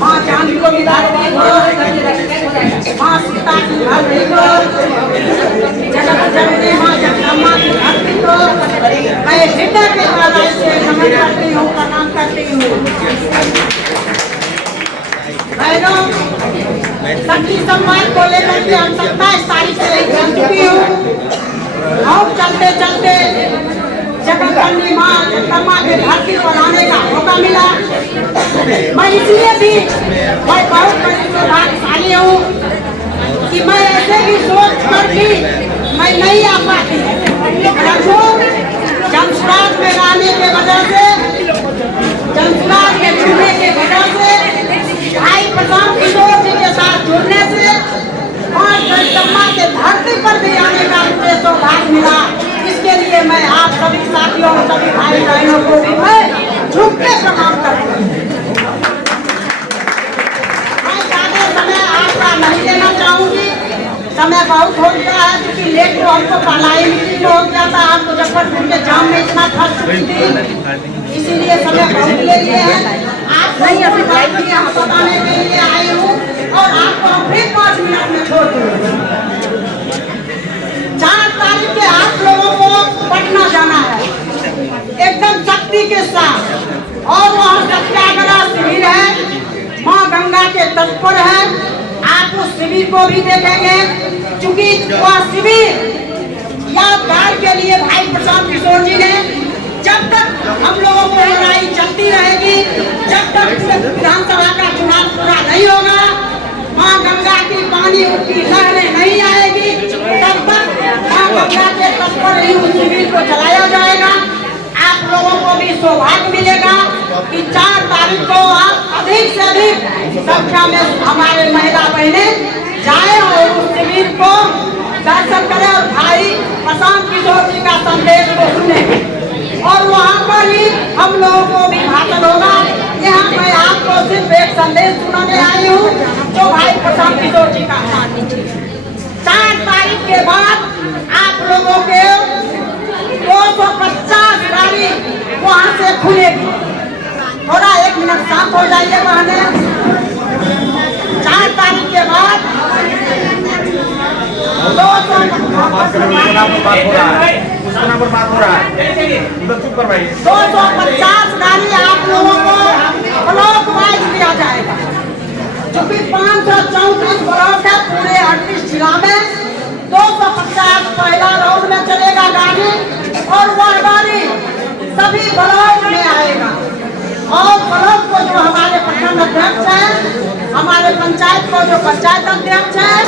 माँ चांद को मिलाती हो, माँ सीता की धरती को, जगत जननी माँ जगदम्बा की धरती को मैं हृदय के गहराई से नमन करती हूँ, प्रणाम करती हूँ। बहनों, शक्ति सम्मान को लेकर के हम 27 तारीख से चल चुकी हूँ और चलते चलते जगत जननी माँ जगदम्बा के धरती पर आने का मौका मिला। मैं इसलिए भी मैं बहुत बड़ी सौभाग्यशाली हूँ कि मैं ऐसे भी सोच कर भी मैं नहीं आ पाती। जमशराज में आने के वजह से, जमशराज में जुड़ने के वजह से, भाई प्रशांत किशोर जी के साथ जुड़ने से और जगदम्बा के धरती पर भी आने का मुझे सौभाग्य मिला। इसके लिए मैं आप सभी साथियों और सभी भाई बहनों को भी मैं झुक के प्रणाम करती हूँ। मैं ज्यादा समय आपका नहीं लेना चाहूंगी, समय बहुत हो गया है क्योंकि लेट तो हमको पहलाई मीटिंग हो गया था। आप मुजफ्फरपुर के जाम में इतना फंस चुकी थी, इसीलिए समय बहुत ले लिए हैं। आप नहीं हम बताने के लिए आई हूँ और आपको फिर 5 मिनट में छोड़ दूँगी। 4 तारीख के आप लोगों को पटना जाना है एकदम शक्ति के साथ और वहाँ सत्याग्रह शिविर है, माँ गंगा के तट पर है। आप उस शिविर को भी देखेंगे क्योंकि वह शिविर यादगार के लिए भाई प्रशांत किशोर जी ने, जब तक हम लोगों को लड़ाई चलती रहेगी, जब तक विधानसभा का चुनाव पूरा नहीं होगा, माँ गंगा की पानी की लहरें नहीं आएगी, तब तक माँ गंगा के तट पर ही उस शिविर को चलाया जाएगा। आप लोगों को भी सौभाग्य मिलेगा कि 4 तारीख को आप अधिक से अधिक संख्या में हमारे महिला बहनें जाए और उस शिविर को दर्शन करें और भाई प्रशांत किशोर जी का संदेश को सुने और वहाँ पर ही हम लोगों को भी भाषण होगा। यहाँ मैं आपको सिर्फ एक संदेश सुनाने आई हूँ जो भाई प्रशांत किशोर जी का। 4 तारीख के बाद आप लोगों के 250 गाड़ी वहाँ से खुलेगी। थोड़ा 1 मिनट शांत हो जाइए बहने। 4 तारीख के बाद 250 गाड़ी आप लोगों को ब्लॉक वाइज दिया जाएगा क्योंकि 534 ब्लॉक है पूरे 38 जिला में। 250 पहला राउंड में चलेगा गाड़ी और वह गाड़ी सभी ब्लॉक में आएगा और ब्लॉक को जो हमारे प्रखंड अध्यक्ष हैं, हमारे पंचायत को जो पंचायत अध्यक्ष है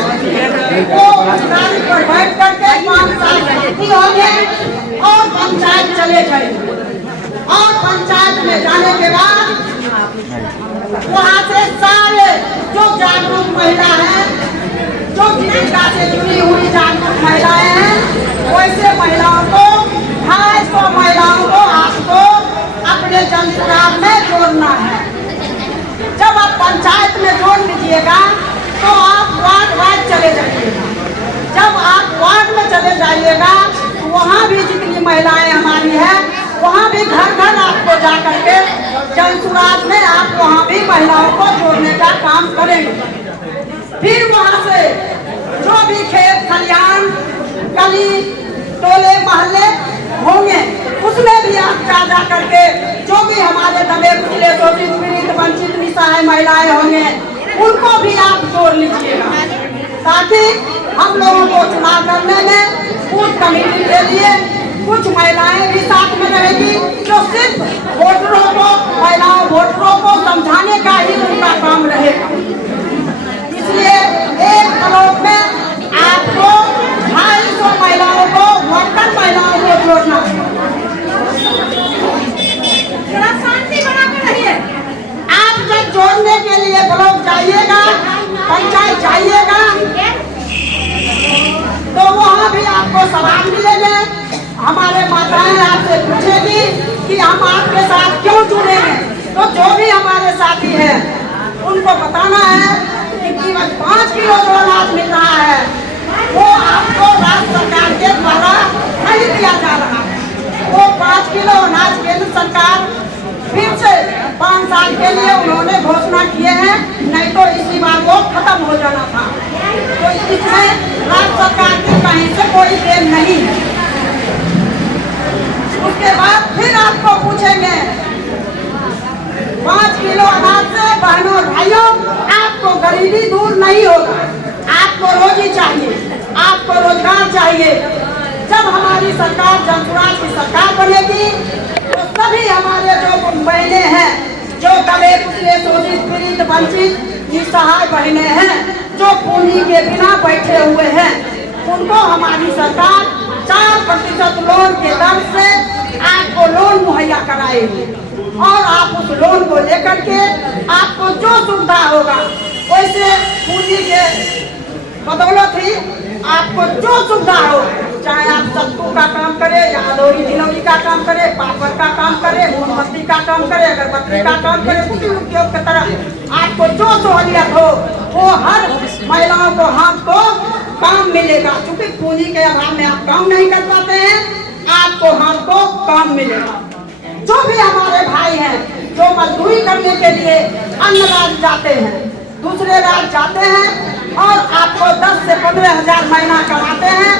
वो गाड़ी पर बैठ करके 5 साल भर्ती होंगे और पंचायत चले जाएंगे और पंचायत में जाने के बाद वहाँ से सारे जो जागरूक महिला हैं, जो जीविका से जुड़ी हुई जागरूक महिलाएं हैं, वैसे महिलाओं को 250 महिलाओं को आपको अपने जनसुराग में जोड़ना है। जब आप पंचायत में जोड़ लीजिएगा तो आप वार्ड वार्ड चले जाइएगा। जब आप वार्ड में चले जाइएगा तो वहाँ भी जितनी महिलाएं हमारी हैं वहाँ भी घर घर आपको जा करके जनसुराग में आप वहाँ भी महिलाओं को जोड़ने का काम करेंगे। फिर वहाँ से जो भी खेत खलिहान गली टोले मोहल्ले होंगे उसमें भी आप जा करके जो भी हमारे दबे कुचले शोषित पीड़ित वंचित निसहाय महिलाएं होंगे उनको भी आप जोड़ लीजिएगा ताकि हम लोगों को चुनाव करने में बूथ कमेटी के लिए कुछ महिलाएं भी साथ में रहेगी जो सिर्फ वोटरों को, महिलाओं वोटरों को समझाने का ही उनका काम रहेगा। इसलिए एक ब्लॉक में आपको 250 महिलाओं को, वोटर महिलाओं को जोड़ना है। आप जब जोड़ने के लिए ब्लॉक जाइएगा, पंचायत जाइएगा तो वहाँ भी आपको सवाल मिलेंगे। हमारे माताएं आपसे पूछेगी कि हम आपके साथ क्यों जुड़ेंगे, तो जो भी हमारे साथी हैं उनको बताना है कि केवल 5 किलो जो अनाज मिल रहा है वो आपको राज्य सरकार के द्वारा नहीं दिया जा रहा है। वो 5 किलो अनाज केंद्र सरकार फिर से 5 साल के लिए उन्होंने घोषणा किए हैं, नहीं तो इसी बार वो खत्म हो जाना था। तो इसमें राज्य सरकार की कहीं से कोई देन नहीं है। उसके बाद फिर आपको पूछेंगे 5 किलो अनाज से बहनों और भाइयों आपको गरीबी दूर नहीं होगा, आपको रोजी चाहिए, आपको रोजगार चाहिए। जब हमारी सरकार जनसुराज की सरकार बनेगी तो सभी हमारे जो बहनें हैं, जो दबे कुचले शोषित पीड़ित वंचित निसहाय बहनें हैं, जो पूंजी के बिना बैठे हुए हैं, उनको हमारी सरकार 4% लोन के दर से आपको लोन मुहैया कराएगी और आप उस लोन को लेकर के आपको जो सुविधा होगा वैसे पूंजी के बदौलत ही आपको जो सुविधा हो, चाहे आप सत्तू का काम करें या अदौरी दिनौरी का काम करें, पापड़ का काम करें, मोमबत्ती का काम करें, अगरबत्ती का काम करें, कुटीर उद्योग की तरह आपको जो सहूलियत हो वो हर महिलाओं को हमको काम मिलेगा। क्योंकि पूंजी के अभाव में आप काम नहीं कर पाते हैं, आपको हमको काम मिलेगा। जो भी हमारे भाई हैं जो मजदूरी करने के लिए अन्य राज्य जाते हैं, दूसरे राज्य जाते हैं और आपको 10 से 15 हजार महीना कमाते हैं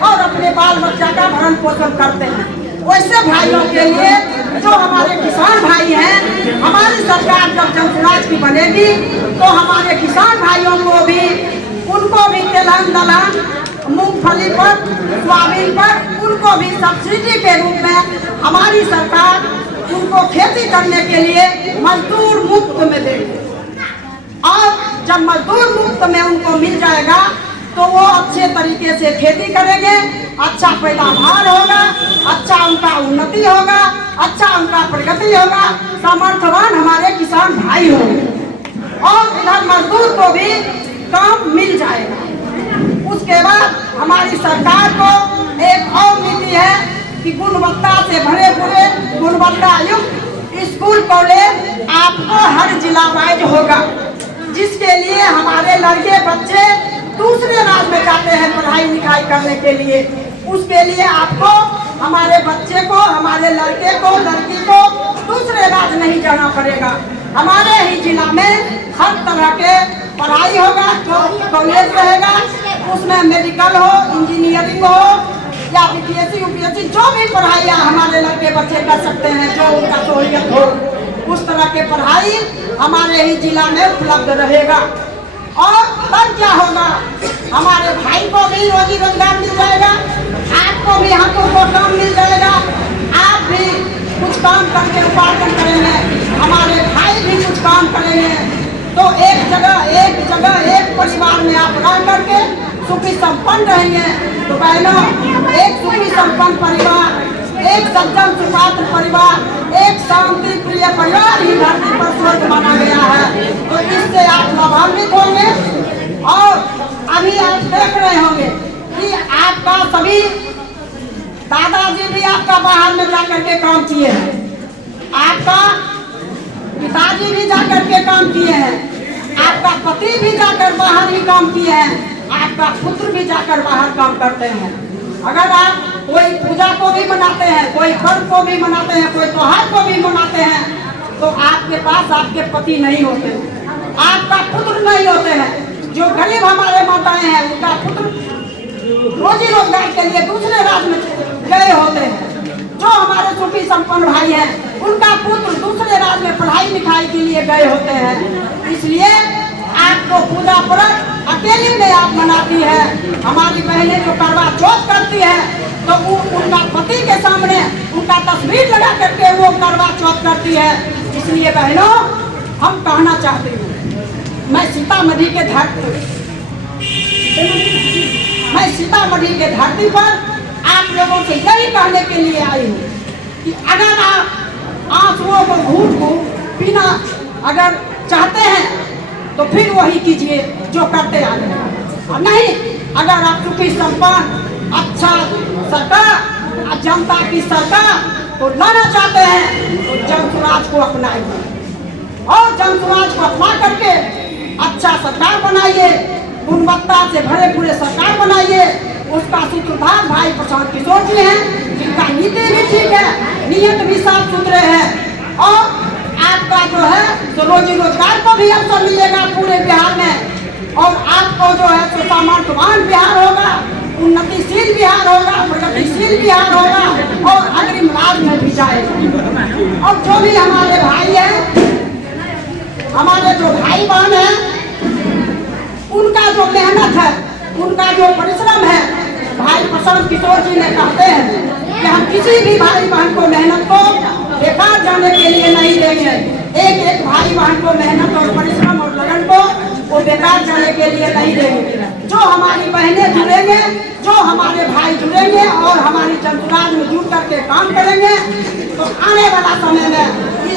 और अपने बाल बच्चा का भरण पोषण करते हैं, वैसे भाइयों के लिए जो हमारे किसान भाई हैं, हमारी सरकार जब जनसुराज की बनेगी तो हमारे किसान भाइयों को भी, उनको भी तिलहन दलहन मूंगफली पर, सोयाबीन पर उनको भी सब्सिडी के रूप में हमारी सरकार उनको खेती करने के लिए मजदूर मुफ्त में देगी। और जब मजदूर मुफ्त में उनको मिल जाएगा तो वो अच्छे तरीके से खेती करेंगे, अच्छा पैदावार होगा, अच्छा उनका उन्नति होगा, अच्छा उनका प्रगति होगा, सामर्थ्यवान हमारे किसान भाई होंगे और इधर मजदूर को भी काम मिल जाएगा। उसके बाद हमारी सरकार को एक और नीति है कि गुणवत्ता से भरे पूरे गुणवत्ता युक्त स्कूल कॉलेज आपको हर जिला वाइज होगा, जिसके लिए हमारे लड़के बच्चे दूसरे राज्य में जाते हैं पढ़ाई लिखाई करने के लिए। उसके लिए आपको हमारे बच्चे को, हमारे लड़के को, लड़की को दूसरे राज्य नहीं जाना पड़ेगा। हमारे ही जिला में हर तरह के पढ़ाई होगा, कॉलेज रहेगा, उसमें मेडिकल हो, इंजीनियरिंग हो या बीपीएससी यूपीएससी जो भी पढ़ाई हमारे लड़के बच्चे कर सकते हैं, जो उनका सहूलियत हो उस तरह के पढ़ाई हमारे ही जिला में उपलब्ध रहेगा। और तब क्या होगा, हमारे भाई को भी रोजी रोजगार मिल जाएगा, आपको भी हाथों को काम मिल जाएगा, आप भी कुछ काम करके उपार्जन करेंगे, हमारे भाई भी कुछ काम करेंगे। तो एक जगह एक परिवार में आप रह करके सुखी संपन्न रहेंगे। तो बहनों, एक सुखी संपन्न परिवार, एक सज्जन सुपात्र परिवार, एक शांति प्रिय परिवार ही धरती पर स्वर्ग माना गया है। तो इससे आप लाभान्वित होंगे। और अभी आप देख रहे होंगे कि आपका सभी दादाजी भी आपका बाहर में जाकर के काम किए हैं, आपका पिताजी भी जाकर के काम किए हैं, आपका पति भी जाकर बाहर ही काम किए हैं, आपका पुत्र भी जाकर बाहर काम करते हैं। अगर आप कोई पूजा को भी मनाते हैं, कोई पर्व को भी मनाते हैं, कोई त्योहार को भी मनाते हैं, तो आपके पास आपके पति नहीं होते, आपका पुत्र नहीं होते हैं। जो गरीब हमारे माताएं हैं, उनका पुत्र रोजी रोजगार के लिए दूसरे राज्य में गए होते हैं। जो हमारे सुखी संपन्न भाई हैं, उनका पुत्र दूसरे राज्य में पढ़ाई लिखाई के लिए गए होते हैं। इसलिए आपको पूजा पर्व अकेले में आप मनाती है। हमारी बहनें जो करवा चौथ करती है तो उनका पति के सामने उनका तस्वीर लगा करके वो करवा चौथ करती है। इसलिए बहनों, हम कहना चाहते हैं, मैं सीतामढ़ी के धरती पर आप लोगों से यही कहने के लिए आई हूँ कि अगर आप आंसुओं को घूट पीना अगर चाहते हैं तो फिर वही कीजिए जो करते आ रहे हैं। और नहीं, अगर आप सुखी संपन्न अच्छा सरकार, जनता की सरकार को लाना चाहते हैं तो जनसुराज को अपनाइए और जनसुराज को अपना करके अच्छा सरकार बनाइए, गुणवत्ता से भरे पूरे सरकार बनाइए। उसका सूत्रधार भाई प्रशांत किशोर जी हैं, जिनका नीति भी ठीक है, नीयत भी साफ सुथरे है और आपका जो है तो रोजी रोजगार को भी अवसर मिलेगा पूरे बिहार में, और आपको जो है तो सामर्थ्यवान बिहार होगा, उन्नतिशील बिहार होगा, प्रगतिशील बिहार होगा और अग्रिम राज में भी जाएगा। और जो भी हमारे भाई हैं, हमारे जो भाई बहन हैं, उनका जो मेहनत है, उनका जो परिश्रम है, भाई प्रशांत किशोर जी ने कहते हैं कि हम किसी भी भाई बहन को मेहनत को बेकार जाने के लिए नहीं देंगे। एक एक भाई बहन को मेहनत और परिश्रम और लगन को वो बेकार जाने के लिए नहीं देंगे। जो हमारी बहनें जुड़ेंगे, जो हमारे भाई जुड़ेंगे और हमारी जनसुराज में जुड़ करके काम करेंगे, तो आने वाला समय में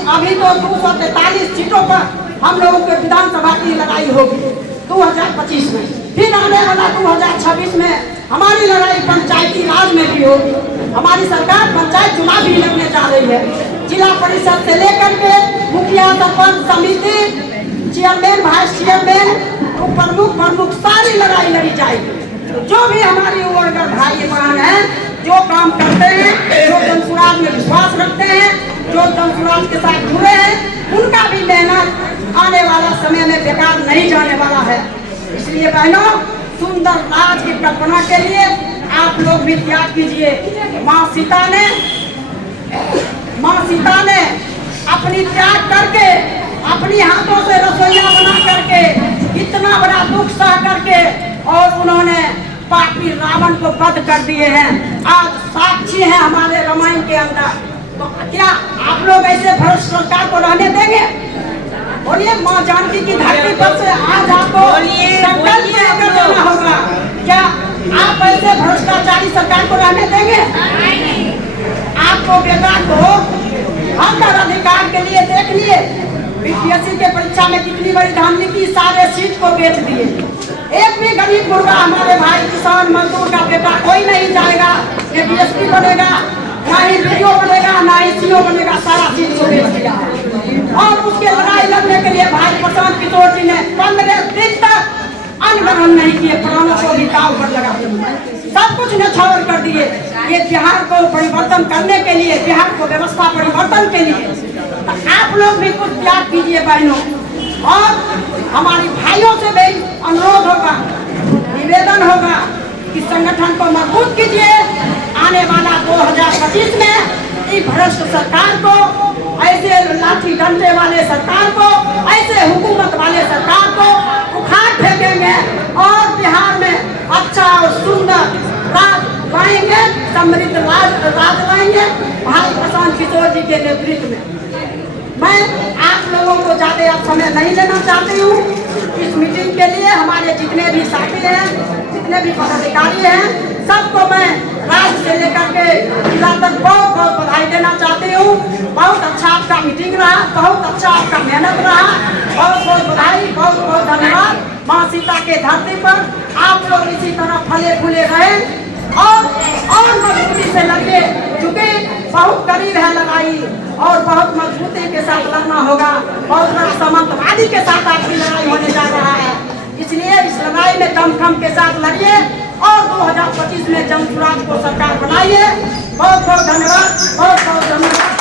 अभी तो 243 सीटों पर हम लोगों के विधानसभा की लड़ाई होगी 2025 में, फिर आने वाला 2026 में हमारी लड़ाई पंचायती राज में भी होगी। हमारी सरकार पंचायत चुनाव भी लड़ने जा रही है। जिला परिषद से लेकर के मुखिया, सरपंच, समिति, चेयरमैन, वाइस चेयरमैन, प्रमुख सारी लड़ाई लड़ी जाएगी। तो जो भी हमारी वर्कर भाई बहन हैं, जो काम करते हैं, जो जनसुराज में विश्वास रखते हैं, जो जनसुराज के साथ जुड़े हैं, उनका भी मेहनत आने वाला समय में बेकार नहीं जाने वाला है। इसलिए बहनों, सुंदर राज की कल्पना के लिए आप लोग भी त्याग कीजिए। माँ सीता ने अपनी त्याग करके, अपनी हाथों से रसोईया बना करके, इतना बड़ा दुख सह करके, और उन्होंने पापी रावण को वध कर दिए हैं। आज साक्षी है हमारे रामायण के अंदर। तो क्या आप लोग ऐसे भ्रष्ट सरकार को रहने देंगे? बोलिए, माँ जानकी की धरती पर से आज आपको संकल्प लेकर देना होगा। क्या आप ऐसे भ्रष्टाचारी सरकार को रहने देंगे? आपको बेकार को हर अधिकार के लिए देख लिए, बीपीएससी के परीक्षा में कितनी बड़ी धांधली की, सारे सीट को बेच दिए। एक भी गरीब मुर्गा हमारे भाई किसान मजदूर का बेटा कोई नहीं जाएगा, ये डीएसपी बनेगा, ना ही बीडीओ बनेगा, ना ही सीओ बनेगा, सारा सीट को बेच दिया। और उसके लड़ाई लड़ने के लिए भाई प्रशांत किशोर जी ने 15 दिन तक अन्न ग्रहण नहीं किए, प्राणों को भी दाव पर लगा दिए, सब कुछ न्यौछावर कर दिए। ये बिहार को परिवर्तन करने के लिए, बिहार को व्यवस्था परिवर्तन के लिए, तो आप लोग भी कुछ त्याग कीजिए बहनों। और हमारी भाइयों से भी अनुरोध होगा, निवेदन होगा कि संगठन को मजबूत कीजिए। आने वाला 2025 में इस भ्रष्ट सरकार को, ऐसे लाठी डंडे वाले सरकार को, ऐसे हुकूमत वाले सरकार को उखाड़ फेंकेंगे और बिहार में अच्छा और सुंदर राज लाएंगे, समृद्ध राज लाएंगे भाई प्रशांत किशोर जी के नेतृत्व में। मैं आप लोगों को ज्यादा अब समय नहीं लेना चाहती हूँ। इस मीटिंग के लिए हमारे जितने भी साथी हैं, जितने भी पदाधिकारी हैं, सबको मैं राज्य से लेकर के जिला तक बहुत बहुत बधाई देना चाहती हूँ। बहुत अच्छा आपका मीटिंग रहा, बहुत अच्छा आपका मेहनत रहा, बहुत बहुत बधाई, बहुत बहुत धन्यवाद। माँ सीता के धरती पर आप लोग इसी तरह फले फूले रहे और मजबूती से लड़िए, क्योंकि बहुत करीब है लड़ाई और बहुत मजबूती के साथ लड़ना होगा। बहुत बड़ा सामंतवादी के साथ आपकी लड़ाई होने जा रहा है, इसलिए इस लड़ाई में दमखम के साथ लड़िए और 2025 में जनसुराज को सरकार बनाइए। बहुत बहुत धन्यवाद, बहुत बहुत धन्यवाद।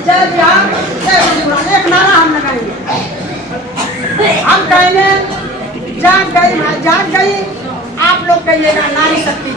जय बिहार, जय जनसुराज। एक नारा हम लगाएंगे, हम कहेंगे जाग गई भाई जाग गई, आप लोग कहिएगा नारी शक्ति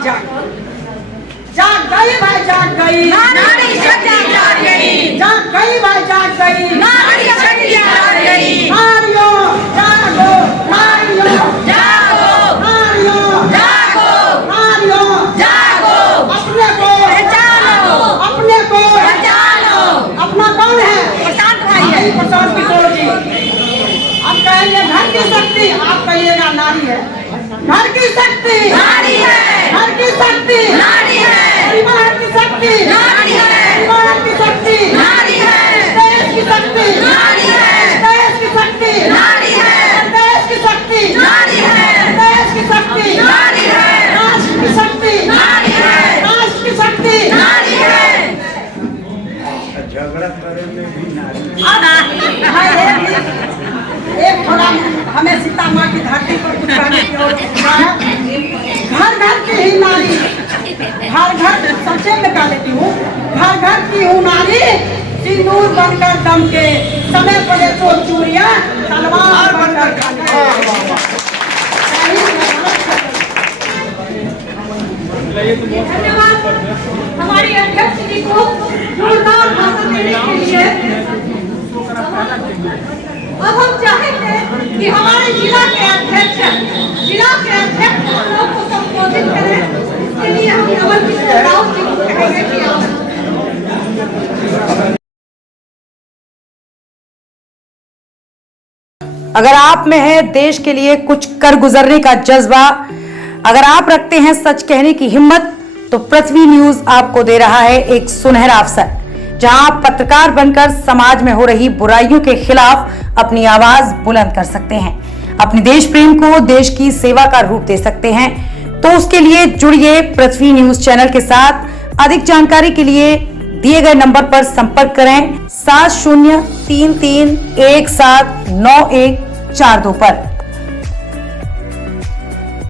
जाग गई भाई जाग गई, नारी शक्ति जाग गई, जाग गई भाई जाग गई, नारी शक्ति जाग गई। नारियों जागो, नारियों जागो, नारियों जागो, नारियों जागो, अपने को पहचानो, अपने को पहचानो। अपना कौन है? प्रशांत भाई है, प्रशांत किशोर जी। हम कहेंगे घर की शक्ति, आप कहिएगा नारी है। घर की शक्ति नारी है, घर की शक्ति नारी है, परिवार की शक्ति नारी है, परिवार की शक्ति नारी है, देश की शक्ति नारी है, देश की शक्ति नारी है, देश की शक्ति नारी है, देश की शक्ति नारी है, राष्ट्र की शक्ति नारी है, राष्ट्र की शक्ति नारी है। झगड़ा करे में भी नारी एक थोड़ा हमें सीता माँ की धरती पर कुछ कहने की और घर घर की ही नारी, घर घर संक्षेप में कह लेती हूँ। की हूँ नारी, सिंदूर बनकर दमके, समय पड़े तो चूड़ियां तलवार बनकर खाने। धन्यवाद हमारी अध्यक्ष जी को जोरदार भाषण देने के लिए। अब हम चाहेंगे कि हमारे जिला के अध्यक्ष हम लोग को संबोधित करें। इसके लिए हम कमल किशोर राव जी को कहेंगे कि आप। अगर आप में है देश के लिए कुछ कर गुजरने का जज्बा, अगर आप रखते हैं सच कहने की हिम्मत, तो पृथ्वी न्यूज आपको दे रहा है एक सुनहरा अवसर, जहां आप पत्रकार बनकर समाज में हो रही बुराइयों के खिलाफ अपनी आवाज बुलंद कर सकते हैं, अपने देश प्रेम को देश की सेवा का रूप दे सकते हैं। तो उसके लिए जुड़िए पृथ्वी न्यूज चैनल के साथ। अधिक जानकारी के लिए दिए गए नंबर पर संपर्क करें 7033179142 पर।